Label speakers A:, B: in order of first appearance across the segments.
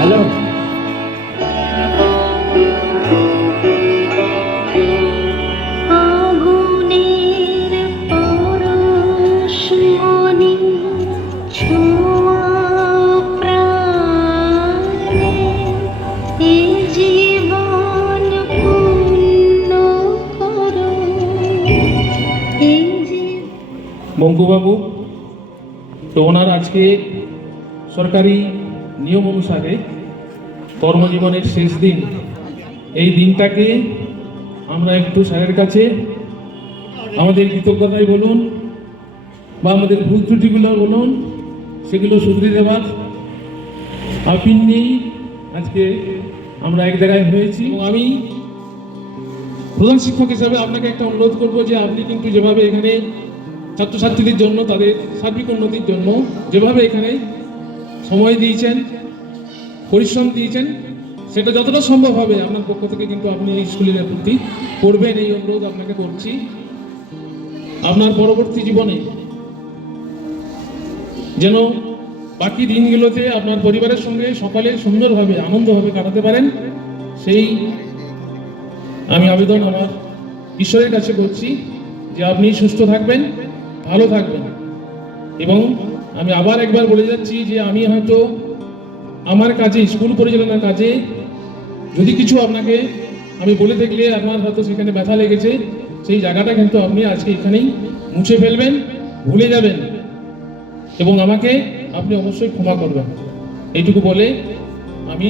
A: Hello.
B: Bankubabu তো ওনার আজকে সরকারি নিয়ম অনুসারে কর্মজীবনের শেষ দিন, এই দিনটাকে আমরা একটু স্যারের কাছে আমাদের কৃতজ্ঞতাই বলুন বা আমাদের ভুল ত্রুটিগুলো বলুন, সেগুলো শুধরে দেওয়ার আপিল নিয়েই আজকে আমরা এক জায়গায় হয়েছি। আমি প্রধান শিক্ষক হিসাবে আপনাকে একটা অনুরোধ করব যে আপনি কিন্তু যেভাবে এখানে ছাত্রছাত্রীদের জন্য, তাদের সার্বিক উন্নতির জন্য যেভাবে এখানে সময় দিয়েছেন পরিশ্রম দিয়েছেন, সেটা যতটা সম্ভব হবে আপনার পক্ষ থেকে কিন্তু আপনি এই স্কুলের প্রতি করবেন, এই অনুরোধ আপনাকে করছি। আপনার পরবর্তী জীবনে যেন বাকি দিনগুলোতে আপনার পরিবারের সঙ্গে সকালে সুন্দরভাবে, আনন্দভাবে কাটাতে পারেন, সেই আমি আবেদন আমার ঈশ্বরের কাছে করছি যে আপনি সুস্থ থাকবেন, ভালো থাকবেন। এবং আমি আবার একবার বলে যাচ্ছি যে আমি হয়তো আমার কাজে, স্কুল পরিচালনার কাজে যদি কিছু আপনাকে আমি বলে দেখলে আপনার হয়তো সেখানে ব্যথা লেগেছে, সেই জায়গাটা কিন্তু আপনি আজকে এখানেই মুছে ফেলবেন, ভুলে যাবেন এবং আমাকে আপনি অবশ্যই ক্ষমা করবেন। এইটুকু বলে আমি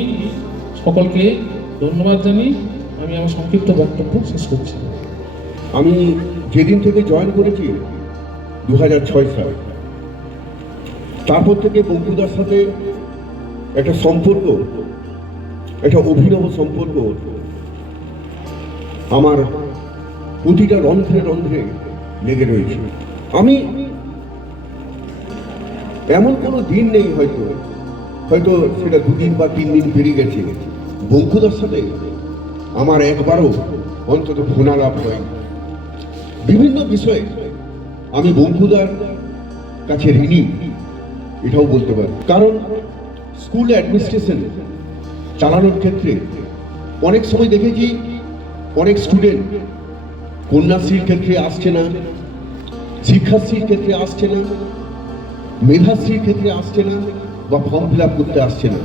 B: সকলকে ধন্যবাদ জানিয়ে আমি আমার সংক্ষিপ্ত বক্তব্য শেষ করছি।
C: আমি যেদিন থেকে জয়েন করেছি দু হাজার ছয় সাল, তারপর থেকে বঙ্কুদার সাথে একটা সম্পর্ক। একটা অভিনব সম্পর্ক। আমার প্রতিটা রন্ধ্রে রন্ধ্রে লেগে রয়েছে। আমি এমন কোনো দিন নেই হয়তো হয়তো সেটা দুদিন বা তিন দিন পেরিয়ে গেছে। বঙ্কুদার সাথে আমার একবারও অন্তত ফোনালাপ হয়নি। বিভিন্ন বিষয়ে আমি বন্ধুদার কাছে ঋণী, এটাও বলতে পারি। কারণ স্কুল অ্যাডমিনিস্ট্রেশন চালানোর ক্ষেত্রে অনেক সময় দেখেছি অনেক স্টুডেন্ট কন্যাশ্রীর ক্ষেত্রে আসছে না, শিক্ষাশ্রীর ক্ষেত্রে আসছে না, মেধাশ্রীর ক্ষেত্রে আসছে না বা ফর্ম ফিল আপ করতে আসছে না।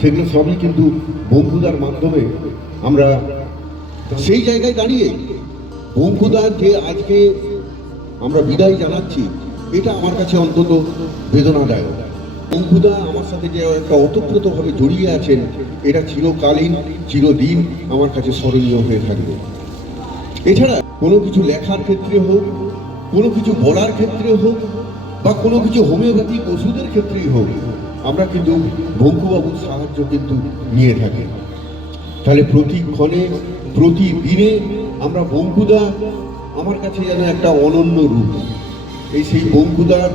C: সেগুলো সবই কিন্তু বন্ধুদার মাধ্যমে আমরা সেই জায়গায় দাঁড়িয়ে বঙ্কুদার যে আজকে আমরা বিদায় জানাচ্ছি, এটা আমার কাছে অন্তত বেদনাদায়ক। বঙ্কুদা আমার সাথে যে একটা ওতপ্রোতভাবে জড়িয়ে আছেন, এটা চিরকালীন, চিরদিন আমার কাছে স্মরণীয় হয়ে থাকবে। এছাড়া কোনো কিছু লেখার ক্ষেত্রে হোক, কোনো কিছু বলার ক্ষেত্রে হোক, বা কোনো কিছু হোমিওপ্যাথিক ওষুধের ক্ষেত্রেই হোক, আমরা কিন্তু বঙ্কুবাবুর সাহায্য কিন্তু নিয়ে থাকি। তাহলে প্রতিক্ষণে প্রতিদিনে আমরা বঙ্কুদা আমার কাছে যেন একটা অনন্য রূপ। এই সেই বঙ্কুদার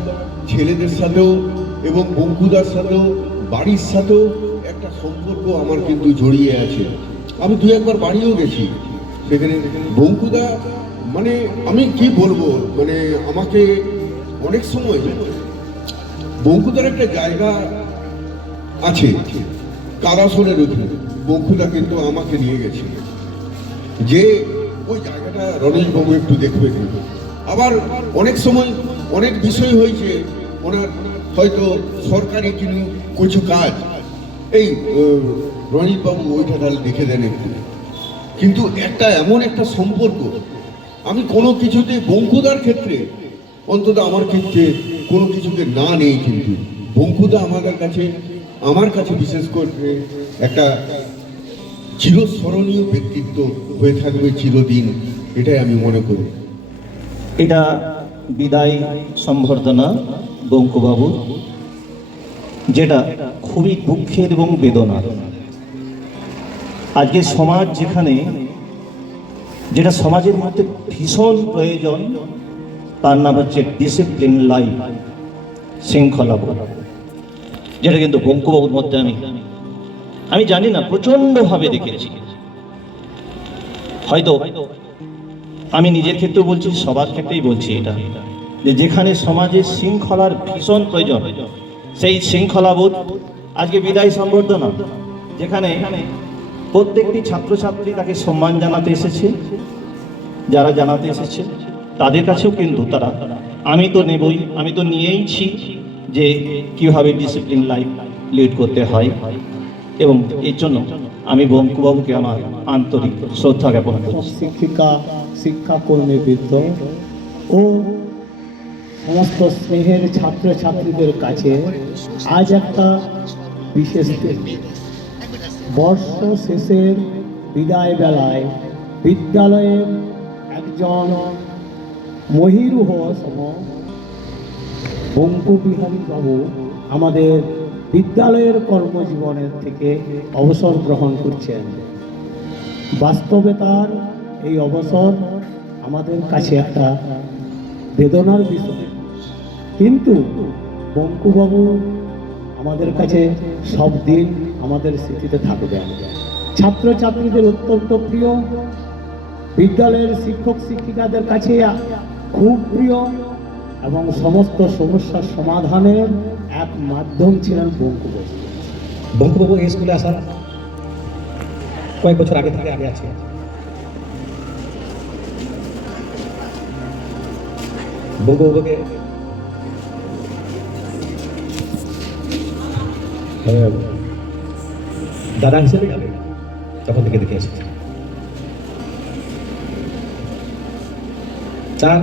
C: ছেলেদের সাথেও এবং বঙ্কুদার সাথেও, বাড়ির সাথেও একটা সম্পর্ক আমার কিন্তু জড়িয়ে আছে। আমি দু একবার বাড়িও গেছি। সেখানে বঙ্কুদা মানে আমি কি বলব মানে আমাকে অনেক সময় বঙ্কুদার একটা জায়গা আছে কালাসনের ওখানে। বঙ্কুদা কিন্তু আমাকে নিয়ে গেছিল যে ওই জায়গাটা রণেশবাবু একটু দেখবে। কিন্তু আবার অনেক সময় অনেক বিষয় হয়েছে, ওনার হয়তো সরকারি কিছু কিছু কাজ। এই রণিতবাবু ওইটা তাহলে দেখে দেন একটু। কিন্তু একটা এমন একটা সম্পর্ক, আমি কোনো কিছুতে বঙ্কুদার ক্ষেত্রে, অন্তত আমার ক্ষেত্রে কোনো কিছুতে না নেই কিন্তু। বঙ্কুদা আমাদের কাছে, আমার কাছে বিশেষ করে একটা চিরস্মরণীয় ব্যক্তিত্ব হয়ে থাকবে চিরদিন, এটাই আমি মনে করি।
A: এটা বিদায় সম্বর্ধনা বঙ্কুবাবু, যেটা খুবই দুঃখের এবং বেদনার। আজকে সমাজ যেখানে, যেটা সমাজের মধ্যে ভীষণ প্রয়োজন, তার নাম হচ্ছে ডিসিপ্লিন লাইফ শৃঙ্খলাবোধ যেটা কিন্তু বঙ্কুবাবুর মধ্যে আমি আমি জানি না, প্রচণ্ডভাবে দেখেছি। হয়তো আমি নিজের ক্ষেত্রেও বলছি, সবার ক্ষেত্রেই বলছি এটা। যে যেখানে সমাজে শৃঙ্খলার ভীষণ প্রয়োজন, সেই শৃঙ্খলাবোধ আজকে বিদায় সম্বর্ধনা যেখানে প্রত্যেকটি ছাত্রছাত্রী তাকে সম্মান জানাতে এসেছে, যারা জানাতে এসেছে, তাদের কাছেও কিন্তু তারা, আমি তো নেবই, আমি তো নিয়েইছি যে কীভাবে ডিসিপ্লিন লাইফ লিড করতে হয়, এবং এর জন্য আমি বঙ্কুবাবুকে আমার আন্তরিক শ্রদ্ধা জ্ঞাপন করছি।
D: শিক্ষিকা শিক্ষাকর্মীবৃন্দ ও সমস্ত স্নেহের ছাত্রছাত্রীদের কাছে আজ একটা বিশেষ বর্ষ শেষের বিদায় বেলায় বিদ্যালয়ের একজন মহিরুহ সম বঙ্কুবিহারী বাবু আমাদের বিদ্যালয়ের কর্মজীবনের থেকে অবসর গ্রহণ করছেন। বাস্তবে তার এই অবসর আমাদের কাছে একটা বেদনার বিষয়। কিন্তু বঙ্কুবাবু আমাদের কাছে সব দিন আমাদের স্মৃতিতে থাকবেন। ছাত্রছাত্রীদের অত্যন্ত প্রিয়, বিদ্যালয়ের শিক্ষক শিক্ষিকাদের কাছে খুব প্রিয় এবং সমস্ত সমস্যার সমাধানের এক মাধ্যম ছিলেন বঙ্কুবাবু
E: বঙ্কুবাবু এই স্কুলে আসার কয়েক বছর আগে থেকে আমি আছি। বঙ্কুবাবুকে দাদা হিসেবে আমি তখন থেকে দেখে এসেছি। তার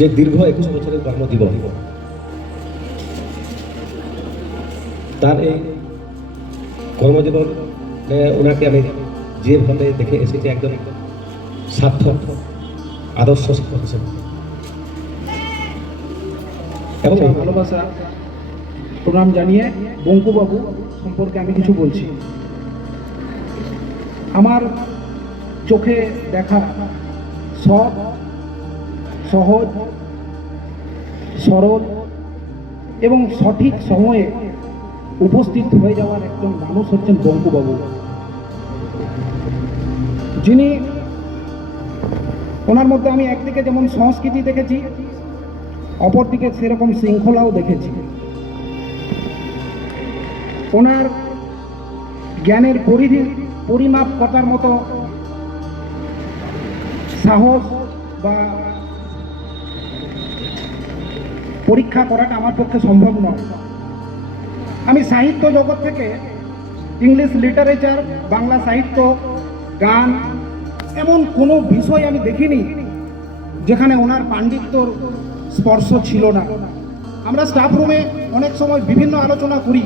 E: যে দীর্ঘ একুশ বছরের কর্মজীবন তার এই কর্মজীবন ওনাকে আমি যেভাবে দেখে এসেছি, একজন সার্থক, আদর্শ শিক্ষক হিসেবে। এবং
F: ভালোবাসা, প্রণাম জানিয়ে বঙ্কুবাবু সম্পর্কে আমি কিছু বলছি। আমার চোখে দেখা সৎ সহজ, সরল এবং সঠিক সময়ে উপস্থিত হয়ে যাওয়ার একজন মানুষ হচ্ছেন বঙ্কুবাবু। যিনি ওনার মধ্যে আমি একদিকে যেমন সংস্কৃতি দেখেছি, অপরদিকে সেরকম শৃঙ্খলাও দেখেছি। ওনার জ্ঞানের পরিধি পরিমাপ করার মতো সাহস বা পরীক্ষা করাটা আমার পক্ষে সম্ভব নয়। আমি সাহিত্য জগৎ থেকে ইংলিশ লিটারেচার, বাংলা সাহিত্য, গান, এমন কোনো বিষয় আমি দেখিনি যেখানে ওনার পাণ্ডিত্যর স্পর্শ ছিল না। আমরা স্টাফ রুমে অনেক সময় বিভিন্ন আলোচনা করি।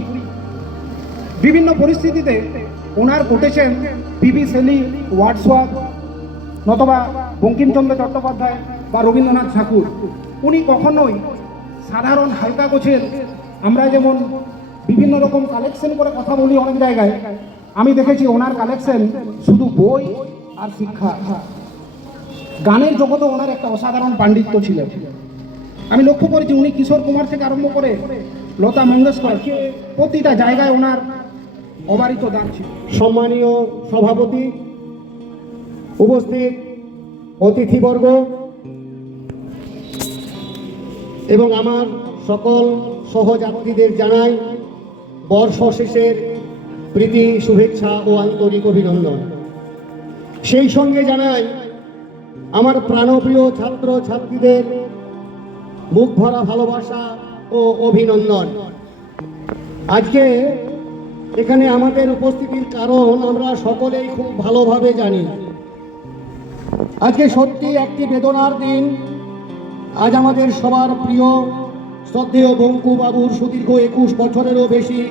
F: বিভিন্ন পরিস্থিতিতে ওনার quotation P B Shelley Wordsworth নতবা Bankimchandra Chattopadhyay বা রবীন্দ্রনাথ ঠাকুর। উনি কখনোই সাধারণ হালকা গোছের আমরা যেমন বিভিন্ন রকম কালেকশন করে কথা বলি অনেক জায়গায়, আমি দেখেছি ওনার কালেকশন শুধু বই আর শিক্ষা। গানের জগতে ওনার একটা অসাধারণ পাণ্ডিত্য ছিল। আমি লক্ষ্য করেছি উনি কিশোর কুমার থেকে আরম্ভ করে লতা মঙ্গেশকর প্রতিটা জায়গায় ওনার অবারিত দান ছিল।
D: সম্মানীয় সভাপতি, উপস্থিত অতিথিবর্গ এবং আমার সকল সহযাত্রীদের জানাই বর্ষ শেষের প্রীতি, শুভেচ্ছা ও আন্তরিক অভিনন্দন। সেই সঙ্গে জানাই আমার প্রাণপ্রিয় ছাত্র ছাত্রীদের বুক ভরা ভালোবাসা ও অভিনন্দন। আজকে এখানে আমাদের উপস্থিতির কারণ আমরা সকলেই খুব ভালোভাবে জানি। আজকে সত্যি একটি বেদনার দিন। আজ আমাদের সবার প্রিয় শ্রদ্ধেয় বঙ্কু বাবুর সুদীর্ঘ একুশ বছরেরও বেশি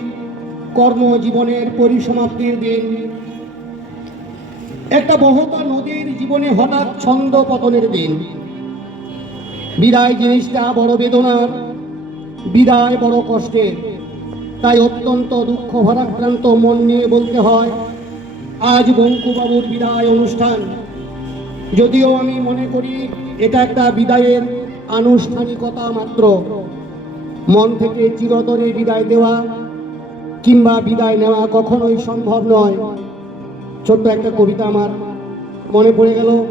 D: কর্মজীবনের পরিসমাপ্তির দিন। একটা বহতা নদীর জীবনে হঠাৎ ছন্দ পতনের দিন। বিদায় জিনিসটা বড় বেদনার, বিদায় বড় কষ্টের। তাই অত্যন্ত দুঃখ ভারাক্রান্ত মন নিয়ে বলতে হয়, আজ বঙ্কুবাবুর বিদায় অনুষ্ঠান। যদিও আমি মনে করি এটা একটা বিদায়ের আনুষ্ঠানিকতা মাত্র। মন থেকে চিরতরে বিদায় দেওয়া কিংবা বিদায় নেওয়া কখনোই সম্ভব নয়। ছোট্ট একটা কবিতা আমার মনে পড়ে গেল।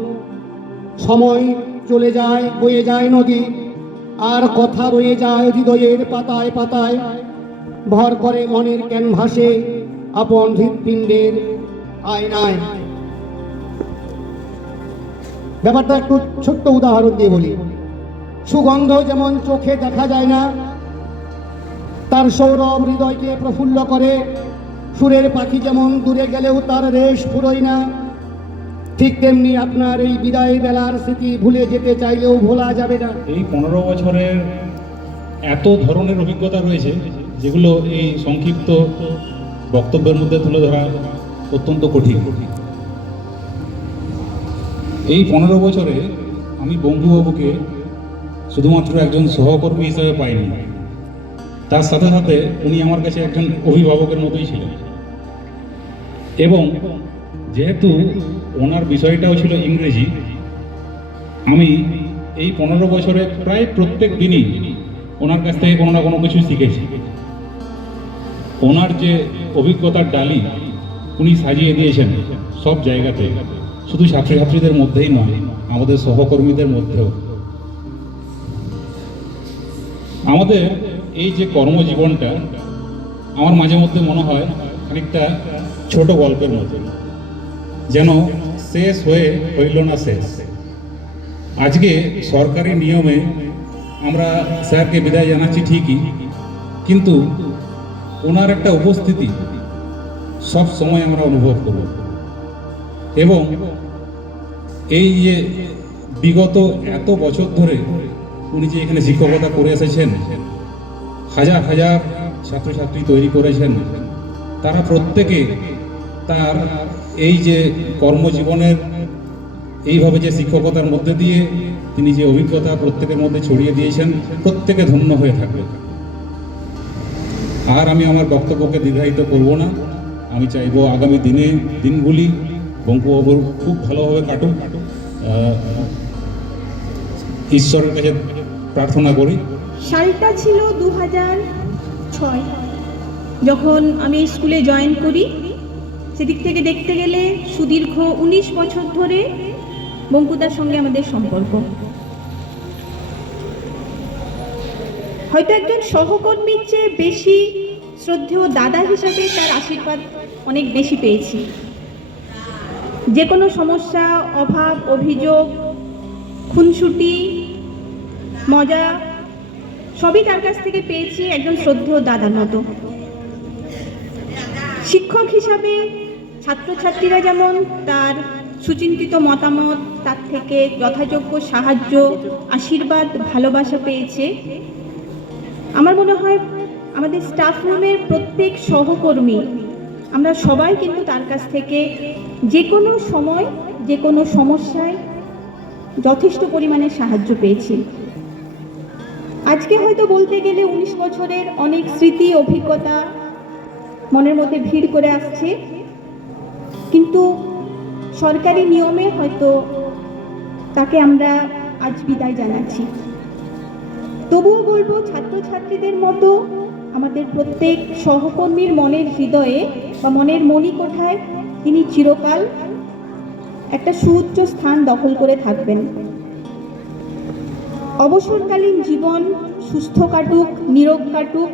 D: সময় চলে যায়, বয়ে যায় নদী, আর কথা রয়ে যায় হৃদয়ের পাতায় পাতায়। ভর করে মনের ক্যানভাসে আপন হৃৎপিণ্ডের আয়নায়। ব্যাপারটা একটু ছোট্ট উদাহরণ দিয়ে বলি। সুগন্ধ যেমন চোখে দেখা যায় না, তার সৌরভ হৃদয়কে প্রফুল্ল করে, সুরের পাখি যেমন দূরে গেলেও তার রেশ ফুরোয় না, ঠিক তেমনি আপনার এই বিদায় বেলার স্মৃতি ভুলে যেতে চাইলেও ভোলা যাবে না।
G: এই পনেরো বছরের এত ধরনের অভিজ্ঞতা রয়েছে, যেগুলো এই সংক্ষিপ্ত বক্তব্যের মধ্যে তুলে ধরা অত্যন্ত কঠিন। এই পনেরো বছরে আমি বঙ্গুবাবুকে শুধুমাত্র একজন সহকর্মী হিসেবে পাইনি। তার সাথে সাথে উনি আমার কাছে একজন অভিভাবকের মতোই ছিলেন। এবং যেহেতু ওনার বিষয়টাও ছিল ইংরেজি, আমি এই পনেরো বছরে প্রায় প্রত্যেক দিনই ওনার কাছ থেকে কোনো না কোনো কিছু শিখেছি। ওনার যে অভিজ্ঞতার ডালি উনি সাজিয়ে দিয়েছেন সব জায়গাতে। শুধু ছাত্রছাত্রীদের মধ্যেই নয়, আমাদের সহকর্মীদের মধ্যেও। আমাদের এই যে কর্মজীবনটা, আমার মাঝে মধ্যে মনে হয় খানিকটা ছোট গল্পের মতো। যেন শেষ হয়ে হইল না শেষ। আজকে সরকারি নিয়মে আমরা স্যারকে বিদায় জানাচ্ছি ঠিকই, কিন্তু ওনার একটা উপস্থিতি সব সময় আমরা অনুভব করব। এবং এই যে বিগত এত বছর ধরে উনি যে এখানে শিক্ষকতা করে এসেছেন, হাজার হাজার ছাত্রছাত্রী তৈরি করেছেন, তারা প্রত্যেকে তার এই যে কর্মজীবনের, এইভাবে যে শিক্ষকতার মধ্যে দিয়ে তিনি যে অভিজ্ঞতা প্রত্যেকের মধ্যে ছড়িয়ে দিয়েছেন, প্রত্যেকে ধন্য হয়ে থাকবে। আর আমি আমার বক্তব্যকে দীর্ঘায়িত করব না। আমি চাইব আগামী দিনে দিনগুলি বঙ্কুবাবুর খুব ভালোভাবে কাটুক। ঈশ্বরের কাছে প্রার্থনা করি।
H: সালটা ছিল দু ছয়। যখন আমি স্কুলে জয়েন করি, সেদিক থেকে দেখতে গেলে সুদীর্ঘ উনিশ বছর ধরে বঙ্কুদার সঙ্গে আমাদের সম্পর্ক। হয়তো একজন সহকর্মীর চেয়ে বেশি শ্রদ্ধেয় দাদা হিসাবে তার আশীর্বাদ অনেক বেশি পেয়েছি। যে কোনো সমস্যা, অভাব, অভিযোগ, খুনসুটি মজা সবই তার কাছ থেকে পেয়েছি একজন শ্রদ্ধেয় দাদার মতো। শিক্ষক হিসাবে ছাত্রছাত্রীরা যেমন তার সুচিন্তিত মতামত, তার থেকে যথাযোগ্য সাহায্য, আশীর্বাদ, ভালোবাসা পেয়েছে। আমার মনে হয় আমাদের স্টাফ রুমের প্রত্যেক সহকর্মী, আমরা সবাই কিন্তু তার কাছ থেকে যে কোনো সময় যে কোনো সমস্যায় যথেষ্ট পরিমাণে সাহায্য পেয়েছি। আজকে হয়তো বলতে গেলে উনিশ বছরের অনেক স্মৃতি, অভিজ্ঞতা মনের মধ্যে ভিড় করে আসছে। কিন্তু সরকারি নিয়মে হয়তো তাকে আমরা আজ বিদায় জানাচ্ছি। তবুও বলব, ছাত্রছাত্রীদের মতো আমাদের প্রত্যেক সহকর্মীর মনের হৃদয়ে বা মনের মণিকোঠায় তিনি চিরকাল একটা সুউচ্চ স্থান দখল করে থাকবেন। অবসরকালীন জীবন সুস্থ কাটুক নিরোগ কাটুক।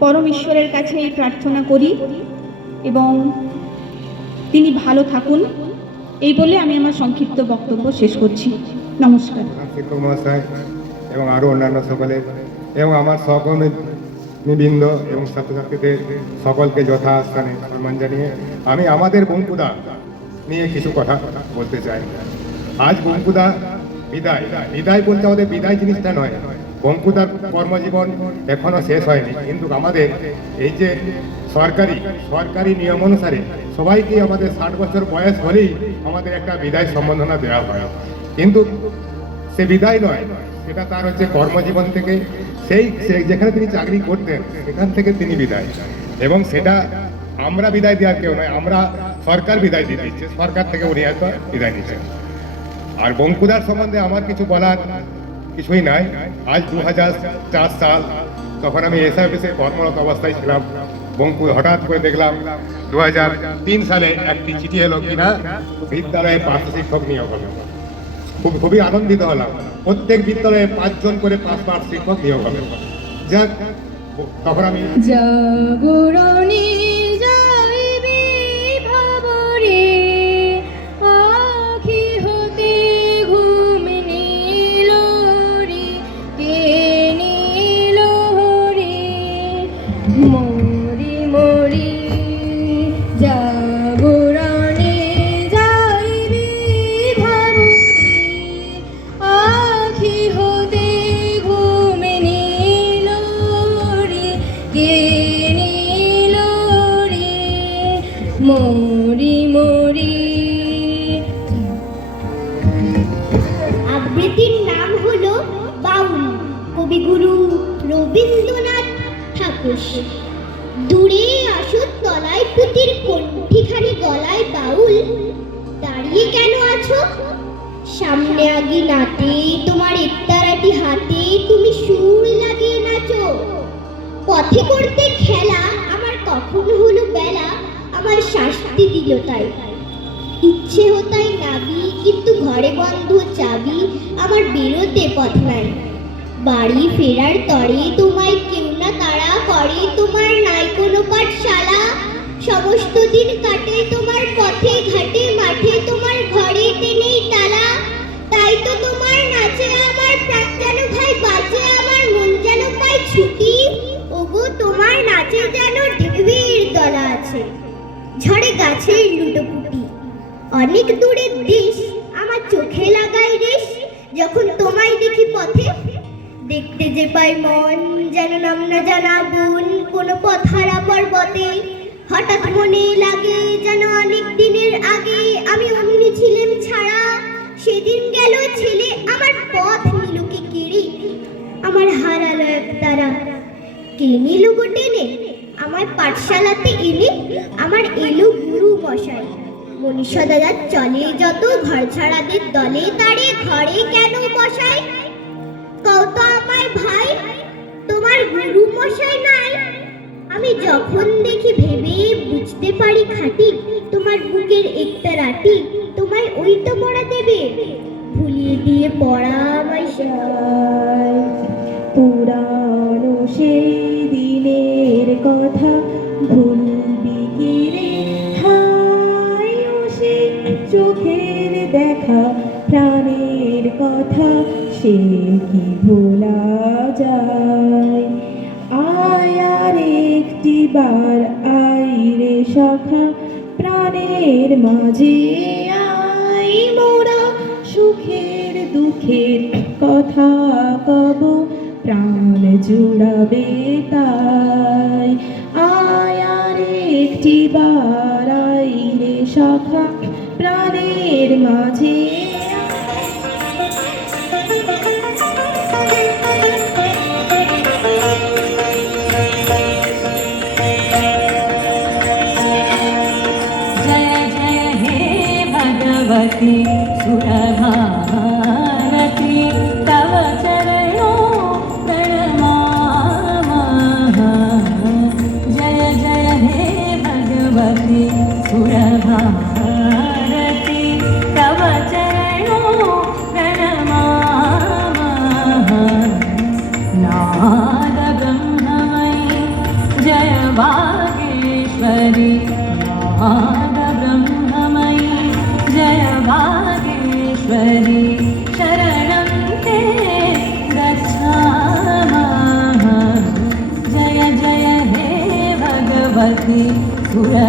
H: পরম ঈশ্বরের কাছে এই প্রার্থনা করি এবং তিনি ভালো থাকুন। এই বলে আমি আমার সংক্ষিপ্ত বক্তব্য শেষ করছি। নমস্কার।
I: এবং আরও অন্যান্য সকলের এবং আমার সহকর্মীবৃন্দ এবং ছাত্রছাত্রীদের সকলকে যথাস্থানে সম্মান জানিয়ে আমি আমাদের বঙ্কুদা নিয়ে কিছু কথা বলতে চাই। আজ বঙ্কুদা বিদায়। বিদায় বলতে আমাদের বিদায় জিনিসটা নয়। বঙ্কুদার কর্মজীবন এখনও শেষ হয়নি। কিন্তু আমাদের এই যে সরকারি সরকারি নিয়ম অনুসারে সবাইকে আমাদের ষাট বছর বয়স হলেই আমাদের একটা বিদায় সম্বর্ধনা দেওয়া হয়। কিন্তু সে বিদায় নয়, সেটা তার হচ্ছে কর্মজীবন থেকে। সেই যেখানে তিনি চাকরি করতেন, সেখান থেকে তিনি বিদায়। এবং সেটা আমরা বিদায় দেওয়ার কেউ নয়, আমরা সরকার বিদায় দিয়ে দিচ্ছে সরকার থেকে উনি হয়তো বিদায় নিচ্ছেন আর বঙ্কুদার সম্বন্ধে আমার কিছু বলার কিছুই নাই। আজ দু হাজার চার সাল, তখন আমি এসআই অফিসে কর্মরত অবস্থায় ছিলাম। বঙ্কু হঠাৎ করে দেখলাম দু হাজার তিন সালে একটি চিঠি এলো কিনা, বিদ্যালয়ে পার্শ্ব শিক্ষক নিয়োগ হবে
J: খুব, খুবই আনন্দিত হলাম। প্রত্যেক বিদ্যালয়ে পাঁচজন করে পাঁচ পাঁচ শিক্ষক নিয়োগ হবে যাক, তখন আমি
K: বেরোতে পথ নাই। বাড়ি ফেরার তরে তোমায় কেউ না তাড়া করে। তোমার নাই কোনো পাঠশালা। সমস্ত দিন কাটে তোমার পথে ঘাটে মাঠে। তোমার ঘরে নেই তালা। তাই তো তোমার নাচে আমার প্রাণ যেন ভাই বাঁচে আমার মন যেন পায় ছুটি। ওগো, তোমার নাচে যেন ঢেউয়ের দলা আছে। ঝড়ে গাছের লুটোপুটি অনেক দূরের দেশ আমার চোখে লাগাই রেশ। যখন তোমায় দেখি পথে, দেখতে যে পাই মন যেন নাম না জানা বোন কোনো পথ হারা পর্বতে। হঠাৎ মনে লাগে যেন অনেক দিনের আগে আমি অমনি ছিলাম ছাড়া। সেদিন গেল ছেলে আমার পথ নীলুকে কেড়ে, আমার হারালো এক তারা কে নিল গো টেনে? আমার পাঠশালাতে এনে আমার এলো গুরু মশাই। মনীষা দাদা, চলে যত, ঘর ছাড়াদের দলে তারে ঘরে কেন বসাই কও তো আমায় ভাই, তোমার গুরু মশাই নাই। আমি যখন দেখি ভেবে বুঝতে পারি খাঁটি, তোমার বুকের একটা রাটি তোমায় ওই তো পড়া দেবে। ভুলিয়ে দিয়ে পড়া আমায়
L: পুরানো সেই দিনের কথা ভুলবি কথা, সে কি ভোলা যায়? আয়ার একটি বার আই রে সখা, প্রাণের মাঝে আই মোরা। সুখের, দুঃখের কথা কব, প্রাণ জুড়াবে তাই। আয়ার একটি বার আই রে সখা, প্রাণের মাঝে
M: नाद ब्रह्ममयी जय वागेश्वरी शरणं ते गच्छामः। जय जय हे भगवती सुरभारती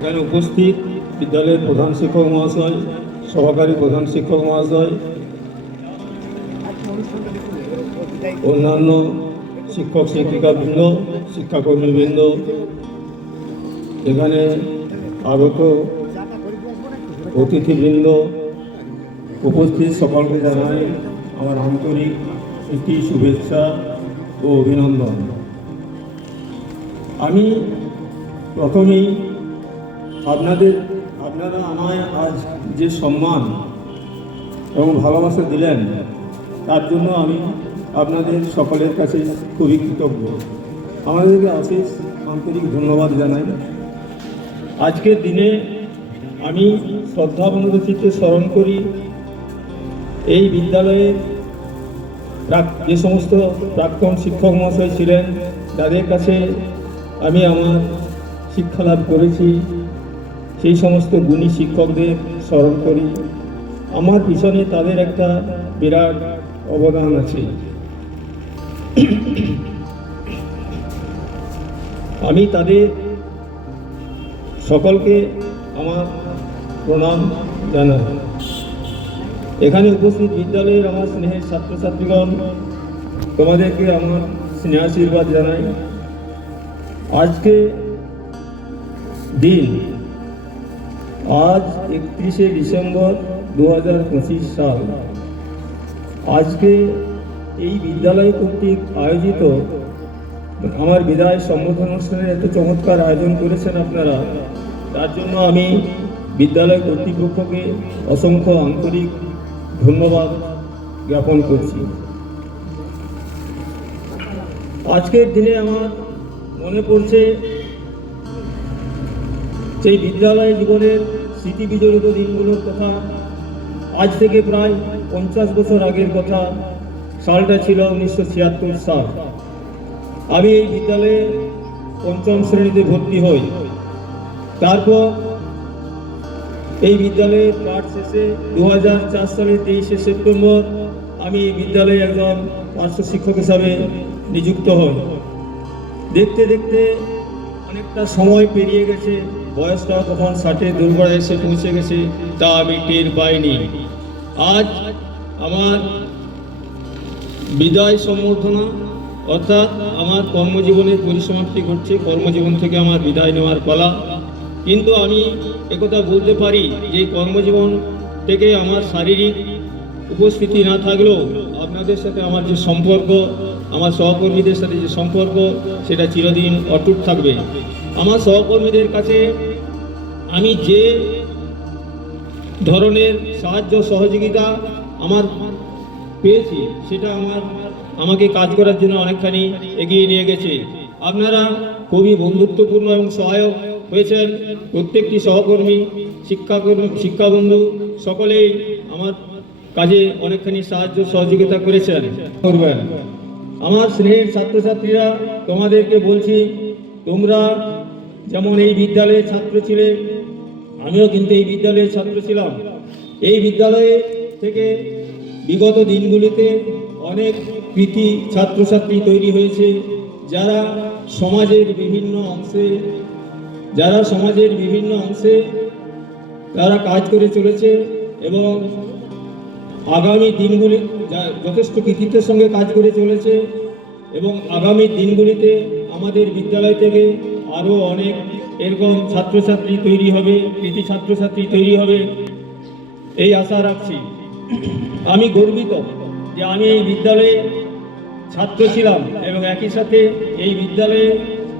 N: এখানে উপস্থিত বিদ্যালয়ের প্রধান শিক্ষক মহাশয়, সহকারী প্রধান শিক্ষক মহাশয়, অন্যান্য শিক্ষক শিক্ষিকাবৃন্দ, শিক্ষাকর্মীবৃন্দ, এখানে আগত অতিথিবৃন্দ উপস্থিত সকলকে জানাই আমার আন্তরিক প্রীতি, শুভেচ্ছা ও অভিনন্দন। আমি প্রথমেই আপনাদের আপনারা আমায় আজ যে সম্মান এবং ভালোবাসা দিলেন, তার জন্য আমি আপনাদের সকলের কাছে খুবই কৃতজ্ঞ। আমাদেরকে অশেষ আন্তরিক ধন্যবাদ জানাই। আজকের দিনে আমি শ্রদ্ধাবন্ধ চিত্তে স্মরণ করি, এই বিদ্যালয়ে যে সমস্ত প্রাক্তন শিক্ষক মহাশয় ছিলেন, তাদের কাছে আমি আমার শিক্ষা লাভ করেছি। সেই সমস্ত গুণী শিক্ষকদের স্মরণ করি। আমার পিছনে তাদের একটা বিরাট অবদান আছে। আমি তাদের সকলকে আমার প্রণাম জানাই। এখানে উপস্থিত বিদ্যালয়ের আমার স্নেহের ছাত্রছাত্রীগণ, তোমাদেরকে আমার স্নেহাশীর্বাদ জানাই। আজকে দিন আজ একত্রিশে ডিসেম্বর দু হাজার পঁচিশ সাল। আজকে এই বিদ্যালয় কর্তৃক আয়োজিত আমার বিদায় সম্বোধন অনুষ্ঠানের এত চমৎকার আয়োজন করেছেন আপনারা, তার জন্য আমি বিদ্যালয় কর্তৃপক্ষকে অসংখ্য আন্তরিক ধন্যবাদ জ্ঞাপন করছি। আজকের দিনে আমার মনে পড়ছে সেই বিদ্যালয় জীবনের স্মৃতি বিজড়িত দিনগুলোর কথা, আজ থেকে প্রায় পঞ্চাশ বছর আগের কথা, সালটা ছিল উনিশশো ছিয়াত্তর সাল। আমি এই বিদ্যালয়ে পঞ্চম শ্রেণীতে ভর্তি হই। তারপর এই বিদ্যালয়ের পাঠ শেষে দু হাজার চার সালের তেইশে সেপ্টেম্বর আমি এই বিদ্যালয়ে একজন পার্শ্ব শিক্ষক হিসাবে নিযুক্ত হই। দেখতে দেখতে অনেকটা সময় পেরিয়ে গেছে। বয়সটা তখন ষাটের দুর্গড়া এসে পৌঁছে গেছে, তা আমি টের পাইনি। আজ আমার বিদায় সম্বর্ধনা, অর্থাৎ আমার কর্মজীবনের পরিসমাপ্তি ঘটছে, কর্মজীবন থেকে আমার বিদায় নেওয়ার পালা। কিন্তু আমি একথা বলতে পারি, যে কর্মজীবন থেকে আমার শারীরিক উপস্থিতি না থাকলেও আপনাদের সাথে আমার যে সম্পর্ক, আমার সহকর্মীদের সাথে যে সম্পর্ক, সেটা চিরদিন অটুট থাকবে। আমার সহকর্মীদের কাছে আমি যে ধরনের সাহায্য, সহযোগিতা আমার পেয়েছি, সেটা আমার, আমাকে কাজ করার জন্য অনেকখানি এগিয়ে নিয়ে গেছে। আপনারা খুবই বন্ধুত্বপূর্ণ এবং সহায়ক হয়েছেন। প্রত্যেকটি সহকর্মী, শিক্ষাকর্মী, শিক্ষাবন্ধু সকলেই আমার কাজে অনেকখানি সাহায্য, সহযোগিতা করেছেন। করবেন আমার স্নেহের ছাত্রছাত্রীরা তোমাদেরকে বলছি, তোমরা যেমন এই বিদ্যালয়ের ছাত্র ছিলেন আমিও কিন্তু এই বিদ্যালয়ের ছাত্র ছিলাম। এই বিদ্যালয়ে থেকে বিগত দিনগুলিতে অনেক কৃতি ছাত্রছাত্রী তৈরি হয়েছে, যারা সমাজের বিভিন্ন অংশে, যারা সমাজের বিভিন্ন অংশে তারা কাজ করে চলেছে এবং আগামী দিনগুলি যথেষ্ট কৃতিত্বের সঙ্গে কাজ করে চলেছে এবং আগামী দিনগুলিতে আমাদের বিদ্যালয় থেকে আরও অনেক এরকম ছাত্রছাত্রী তৈরি হবে, কৃতি ছাত্রছাত্রী তৈরি হবে। এই আশা রাখছি। আমি গর্বিত যে আমি এই বিদ্যালয়ে ছাত্র ছিলাম এবং একই সাথে এই বিদ্যালয়ে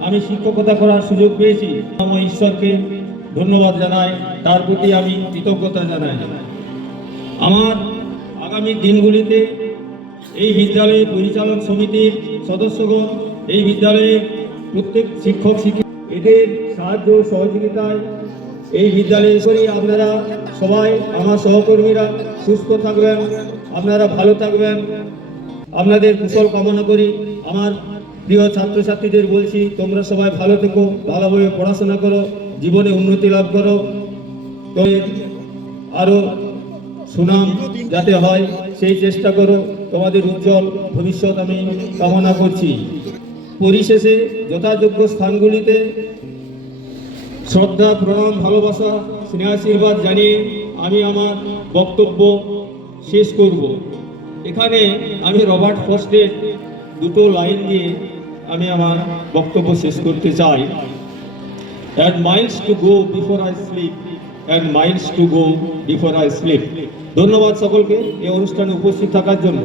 N: আমি শিক্ষকতা করার সুযোগ পেয়েছি। আমার ঈশ্বরকে ধন্যবাদ জানাই, তার প্রতি আমি কৃতজ্ঞতা জানাই। আমার আগামী দিনগুলিতে এই বিদ্যালয়ের পরিচালন সমিতির সদস্যগণ, এই বিদ্যালয়ের প্রত্যেক শিক্ষক, শিক্ষিকা এদের সাহায্য সহযোগিতায় এই বিদ্যালয়ে করি আপনারা সবাই, আমার সহকর্মীরা সুস্থ থাকবেন, আপনারা ভালো থাকবেন। আপনাদের কুশল কামনা করি। আমার প্রিয় ছাত্রছাত্রীদের বলছি, তোমরা সবাই ভালো থেকো, ভালোভাবে পড়াশোনা করো, জীবনে উন্নতি লাভ করো। তবে আরও সুনাম যাতে হয়, সেই চেষ্টা করো। তোমাদের উজ্জ্বল ভবিষ্যৎ আমি কামনা করছি। পরিশেষে যথাযোগ্য স্থানগুলিতে শ্রদ্ধা, প্রণাম, ভালোবাসা স্নেহ আশীর্বাদ জানিয়ে আমি আমার বক্তব্য শেষ করব। এখানে আমি রবার্ট ফস্টের দুটো লাইন দিয়ে আমি আমার বক্তব্য শেষ করতে চাই। And miles to go before I sleep and miles to go before I sleep ধন্যবাদ সকলকে এই অনুষ্ঠানে উপস্থিত থাকার জন্য।